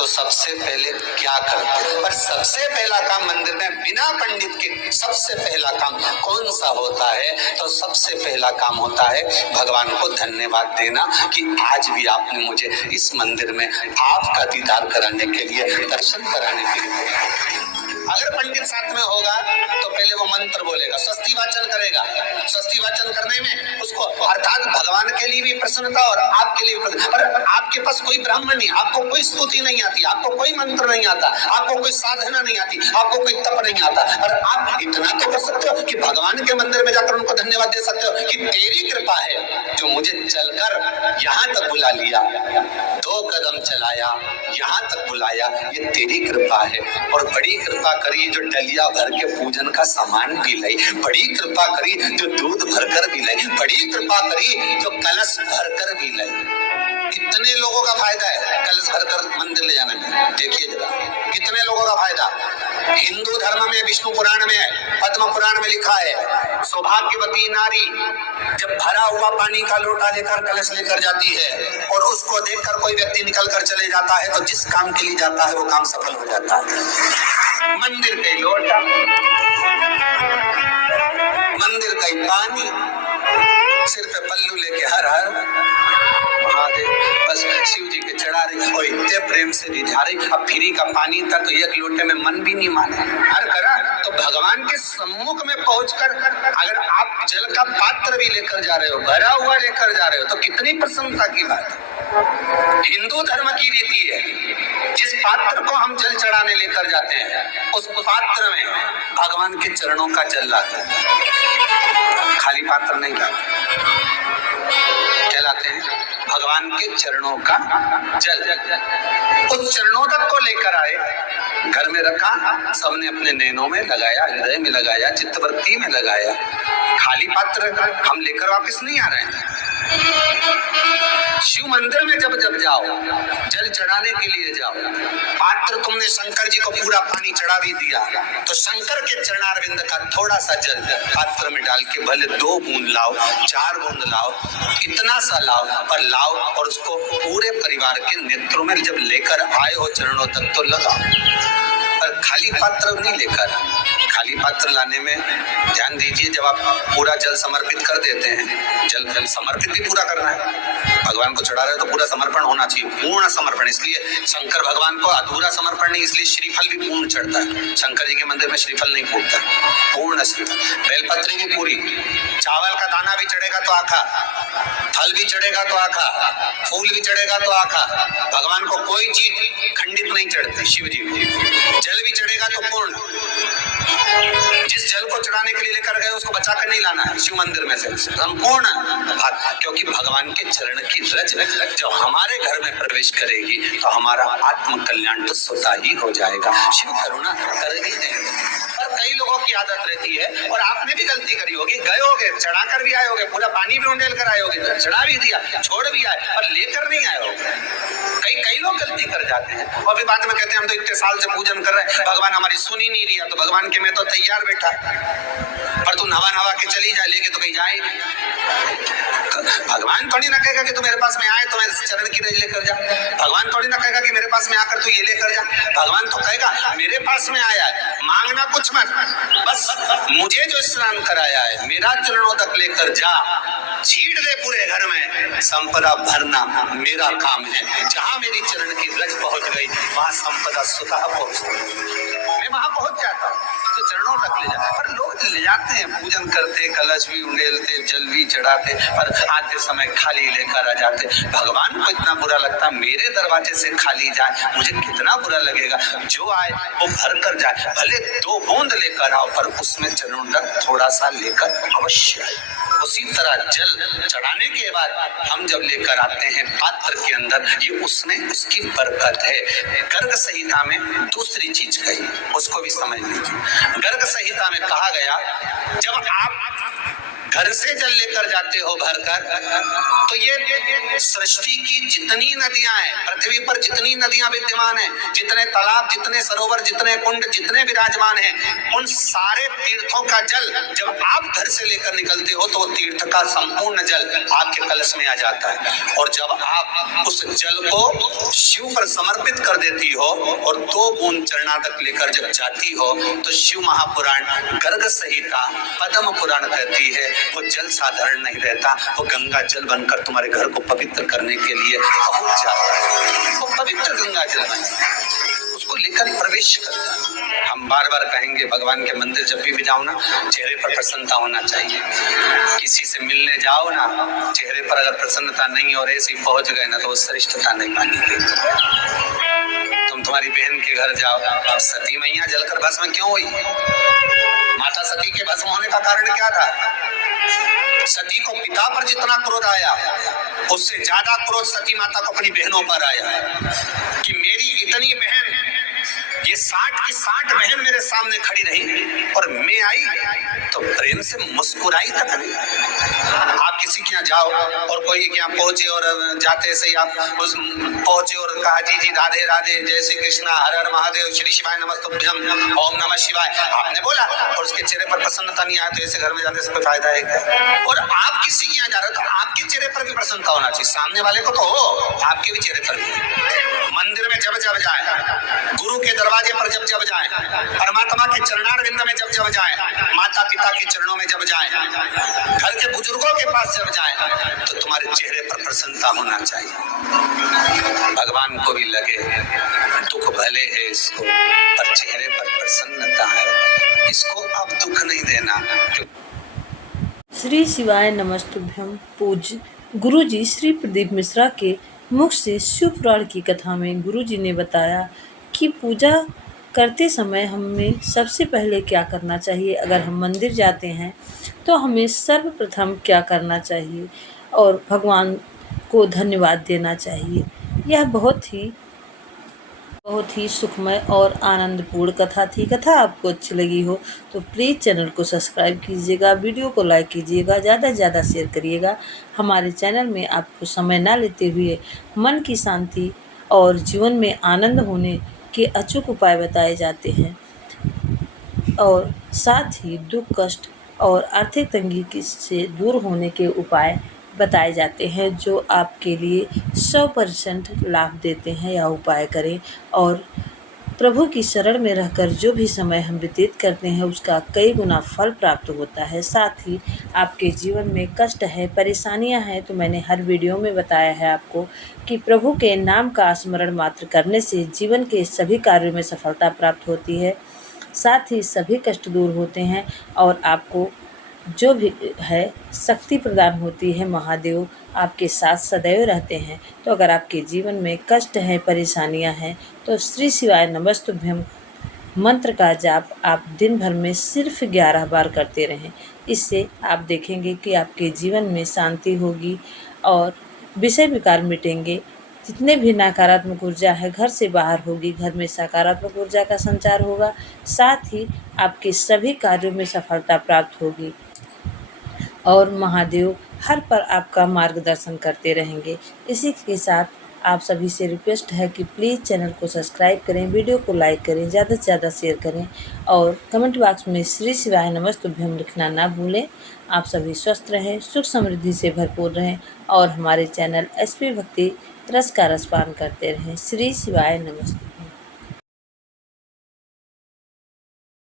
तो सबसे पहले क्या करते? और सबसे पहला काम मंदिर में बिना पंडित के सबसे पहला काम कौन सा होता है? तो सबसे पहला काम होता है भगवान को धन्यवाद देना कि आज भी आपने मुझे इस मंदिर में आपका दीदार कराने के लिए, दर्शन कराने के लिए। अगर पंडित साथ में होगा तो पहले वो मंत्र बोलेगा, स्वस्ति वाचन करेगा। स्वस्ति वाचन करने में उसको अर्थात भगवान के लिए भी प्रसन्नता और आपके लिए भी। पर आपके पास कोई ब्राह्मण नहीं, आपको कोई स्तुति नहीं आती, आपको कोई मंत्र नहीं आता, आपको कोई साधना नहीं आती, आपको कोई तप नहीं आता, और आप इतना तो कर सकते हो कि भगवान के मंदिर में जाकर उनको धन्यवाद दे सकते हो कि तेरी कृपा है जो मुझे चलकर यहाँ तक बुला लिया, 2 कदम चलाया, यहाँ तक बुलाया, ये तेरी कृपा है। और बड़ी कृपा करी जो डलिया भर के पूजन का सामान भी लाई, बड़ी कृपा करी जो दूध भरकर भी लाई, बड़ी कृपा करी जो कलश भरकर भी लाई। कितने लोगों का फायदा है कलश भरकर मंदिर ले जाने में? देखिए जरा कितने लोगों का फायदा। हिंदू धर्म में विष्णु पुराण में, पद्म पुराण में लिखा है, सौभाग्यवती नारी जब भरा हुआ पानी का लोटा लेकर कलश लेकर जाती है और उसको देखकर कोई व्यक्ति निकल कर चले जाता है तो जिस काम के लिए जाता है वो काम सफल हो जाता है। मंदिर का लोटा, मंदिर का पानी, सिर पे पल्लू लेके हर हर महादेव, बस शिव जी के चढ़ा रही और इतने प्रेम से रिझा रही। अब फ्री का पानी था तो एक लोटे में मन भी नहीं माने, हर करा। तो भगवान के सम्मुख में पहुंचकर अगर आप जल का पात्र भी लेकर जा रहे हो, भरा हुआ लेकर जा रहे हो, तो कितनी प्रसन्नता की बात है। हिंदू धर्म की रीति है, जिस पात्र को हम जल चढ़ाने लेकर जाते हैं उस पात्र में भगवान के चरणों का जल लाते हैं, खाली पात्र नहीं लाते। क्या लाते हैं? भगवान के चरणों का जल। उस चरणों तक को लेकर आए, घर में रखा, सबने अपने नैनों में लगाया, हृदय में लगाया, चित्तवृत्ति में लगाया। खाली पात्र हम लेकर वापस नहीं आ रहे हैं। शिव मंदिर में जब जब जाओ, जल चढ़ाने के लिए जाओ, पात्र तुमने शंकर जी को पूरा पानी चढ़ा भी दिया तो शंकर के चरणारविंद का थोड़ा सा जल पात्र में डाल के भले 2 बूंद लाओ, 4 बूंद लाओ, कितना सा लाओ, पर लाओ और उसको पूरे परिवार के नेत्रों में जब लेकर आए हो चरणों तक तो लगाओ। पर खाली पात्र नहीं लेकर, खाली पात्र लाने में ध्यान दीजिए। जब आप पूरा जल समर्पित कर देते हैं, जल समर्पित भी पूरा करना है, भगवान को चढ़ा रहे हो तो पूरा समर्पण होना चाहिए, पूर्ण समर्पण। इसलिए शंकर भगवान को अधूरा समर्पण नहीं, इसलिए श्रीफल भी पूर्ण चढ़ता है। शंकर जी के मंदिर में श्रीफल नहीं फूटता, पूर्ण श्रीफल। बेलपत्री भी पूरी, चावल का दाना भी चढ़ेगा तो आखा, फल भी चढ़ेगा तो आखा, फूल भी चढ़ेगा तो आखा। भगवान को कोई चीज खंडित नहीं चढ़ती, शिव जी को जल भी चढ़ेगा तो पूर्ण। जिस जल को चढ़ाने के लिए लेकर गए उसको बचा कर नहीं लाना है शिव मंदिर में से, संपूर्ण भाग। क्योंकि भगवान के चरण की रज जब हमारे घर में प्रवेश करेगी तो हमारा आत्म कल्याण तो स्वतः ही हो जाएगा। शिव करुणा कर ही देंगे। पर कई लोगों की आदत रहती है, और आपने भी गलती करी होगी, गए होगे, चढ़ा कर भी आए होगे, पूरा पानी भी उंडेल कर आए होगे, चढ़ा भी दिया, छोड़ भी आए, पर लेकर नहीं आए होगे। कई लोग गलती कर जाते हैं और फिर बाद में कहते हैं हम तो इतने साल से पूजन कर रहे हैं, भगवान हमारी सुन ही नहीं रही। तो भगवान के मैं तो तैयार बैठा, पर तू नवा के चली जाए, लेके तो कहीं जाए। तो भगवान थोड़ी ना कहेगा कि तू मेरे पास में आए तो मेरे चरण की रज लेकर जा। भगवान थोड़ी ना कहेगा कि मेरे पास में आकर तू ये लेकर जा। भगवान तो कहेगा मेरे पास में आया है, मांगना कुछ मत, बस मुझे जो स्नान कराया है मेरा चरणों तक लेकर जा, छीट दे पूरे घर में, संपदा भरना मेरा काम है। जहां मेरी चरण की रज पहुंच गई वहां संपदा स्वतः पहुंच गई, मैं वहां पहुंच जाता हूं। तो चरणों तक ले जा, पर लोग ले जाते हैं, पूजन करते, कलश भी उंडेलते, जल भी चढ़ाते, पर आते समय खाली लेकर आ जाते। भगवान को इतना बुरा लगता, मेरे दरवाजे से खाली जाए, मुझे कितना बुरा लगेगा। जो आए वो भर कर जाए, भले 2 बूंद लेकर आओ, पर उसमें चरणों तक थोड़ा सा लेकर अवश्य आए। उसी तरह जल चढ़ाने के बाद हम जब लेकर आते हैं पात्र के अंदर, ये उसमें उसकी बरकत है। गर्ग संहिता में दूसरी चीज कही, उसको भी समझ लीजिए। गर्ग संहिता में कहा गया, जब आप घर से जल लेकर जाते हो भरकर, तो ये सृष्टि की जितनी नदियां हैं, पृथ्वी पर जितनी नदियां विद्यमान हैं, जितने तालाब, जितने सरोवर, जितने कुंड, जितने विराजमान हैं, उन सारे तीर्थों का जल जब आप घर से लेकर निकलते हो तो वो तीर्थ का संपूर्ण जल आपके कलश में आ जाता है। और जब आप उस जल को शिव पर समर्पित कर देती हो और 2 बूंद चरणादक लेकर जब जाती हो, तो शिव महापुराण, गर्ग संहिता, पद्म पुराण कहती है वो जल साधारण नहीं रहता, वो गंगा जल बनकर तुम्हारे घर को पवित्र करने के लिए पहुंच जाता है। वो पवित्र गंगा जल बन उसको लेकर प्रवेश करता है। हम बार बार कहेंगे, भगवान के मंदिर जब भी जाओ ना, चेहरे पर प्रसन्नता होना चाहिए। किसी से मिलने जाओ ना, चेहरे पर अगर प्रसन्नता नहीं और ऐसे ही पहुंच गए ना, तो वो श्रेष्ठता नहीं मानी गई। तुम तुम्हारी बहन के घर जाओ, सती मैया जलकर भस्म क्यों हुई? माता सती के भस्म होने का कारण क्या था? सती को पिता पर जितना क्रोध आया, उससे ज्यादा क्रोध सती माता को अपनी बहनों पर आया कि मेरी इतनी बहन, ये 60 की 60 बहन मेरे सामने खड़ी रही और मैं आई तो प्रेम से मुस्कुराई तक नहीं। आप किसी के यहाँ जाओ और कोई के यहाँ पहुंचे और जाते से आप उस पहुंचे और कहा जी जी राधे राधे, जय श्री कृष्णा, हर हर महादेव, श्री शिवाय नमस्तुभ्यम, ओम नमः शिवाय, आपने बोला और उसके चेहरे पर प्रसन्नता नहीं आया, तो ऐसे घर में जाने से कोई फायदा है क्या? और आप किसी के यहाँ जा रहे हो तो आपके चेहरे पर भी प्रसन्नता होना चाहिए, सामने वाले को तो हो, आपके भी चेहरे पर भी। मंदिर में जब जब जाए, गुरु के दरवाजे पर जब जब जाए, परमात्मा के चरणारविंद में जब जब जाए, माता पिता के चरणों में जब जाए, घर के बुजुर्गों के पास जब जाए, तो तुम्हारे चेहरे पर प्रसन्नता होना चाहिए। भगवान को भी लगे दुख भले है इसको, पर चेहरे पर प्रसन्नता है, इसको अब दुख नहीं देना। श्री शिवाय नमस्तुभ्यम। पूज्य गुरु जी श्री प्रदीप मिश्रा के मुख से शिव पुराण की कथा में गुरु जी ने बताया कि पूजा करते समय हमें सबसे पहले क्या करना चाहिए। अगर हम मंदिर जाते हैं तो हमें सर्वप्रथम क्या करना चाहिए और भगवान को धन्यवाद देना चाहिए। यह बहुत ही सुखमय और आनंदपूर्ण कथा थी। कथा आपको अच्छी लगी हो तो प्लीज़ चैनल को सब्सक्राइब कीजिएगा, वीडियो को लाइक कीजिएगा, ज़्यादा से ज़्यादा शेयर करिएगा। हमारे चैनल में आपको समय ना लेते हुए मन की शांति और जीवन में आनंद होने के अचूक उपाय बताए जाते हैं और साथ ही दुख, कष्ट और आर्थिक तंगी से दूर होने के उपाय बताए जाते हैं, जो आपके लिए 100% लाभ देते हैं। यह उपाय करें और प्रभु की शरण में रहकर जो भी समय हम व्यतीत करते हैं उसका कई गुना फल प्राप्त होता है। साथ ही आपके जीवन में कष्ट है, परेशानियां हैं, तो मैंने हर वीडियो में बताया है आपको कि प्रभु के नाम का स्मरण मात्र करने से जीवन के सभी कार्यों में सफलता प्राप्त होती है। साथ ही सभी कष्ट दूर होते हैं और आपको जो भी है शक्ति प्रदान होती है। महादेव आपके साथ सदैव रहते हैं। तो अगर आपके जीवन में कष्ट है, परेशानियां हैं, तो श्री शिवाय नमस्तुभ्यम मंत्र का जाप आप दिन भर में सिर्फ 11 बार करते रहें। इससे आप देखेंगे कि आपके जीवन में शांति होगी और विषय विकार मिटेंगे। जितने भी नकारात्मक ऊर्जा है घर से बाहर होगी, घर में सकारात्मक ऊर्जा का संचार होगा। साथ ही आपके सभी कार्यों में सफलता प्राप्त होगी और महादेव हर पर आपका मार्गदर्शन करते रहेंगे। इसी के साथ आप सभी से रिक्वेस्ट है कि प्लीज़ चैनल को सब्सक्राइब करें, वीडियो को लाइक करें, ज़्यादा से ज़्यादा शेयर करें और कमेंट बॉक्स में श्री शिवाय नमस्तुभ्यम लिखना ना भूलें। आप सभी स्वस्थ रहें, सुख समृद्धि से भरपूर रहें और हमारे चैनल SP भक्ति रस का रसपान करते रहें। श्री शिवाय नमस्तुभ्यम।